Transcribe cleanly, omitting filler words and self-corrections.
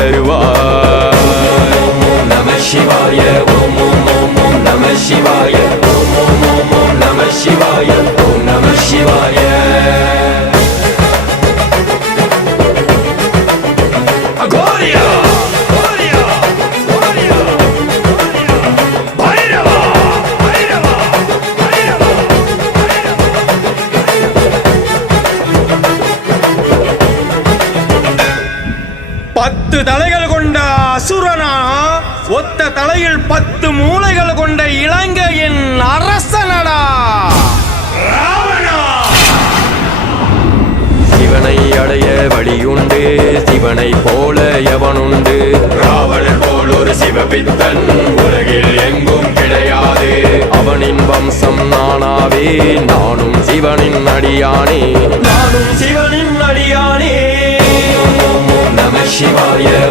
தருவாய். நம சிவாய ஓம் ஓம் ஓம் ஓம் நம சிவாய ஓம் ஓம் ஓம் ஓம் நம சிவாய ஓம் நம சிவாய. அகோரியா கோரியா கோரியா பைரவா பைரவா பைரவா பத்து தலைகள் கொண்ட அசுரனா ஒத்த தலையில் 10 மூளைகள் கொண்ட இலங்கையின் அரசனடா ராவணா. சிவனை அடைய வழியுண்டு, சிவனை போல எவனுண்டு? ராவணன் போல் ஒரு சிவபித்தன் உலகில் எங்கும் கிடையாது. அவனின் வம்சம் நானாவே, நானும் சிவனின் அடியானே, நானும் சிவனின் அடியானே. நம சிவாய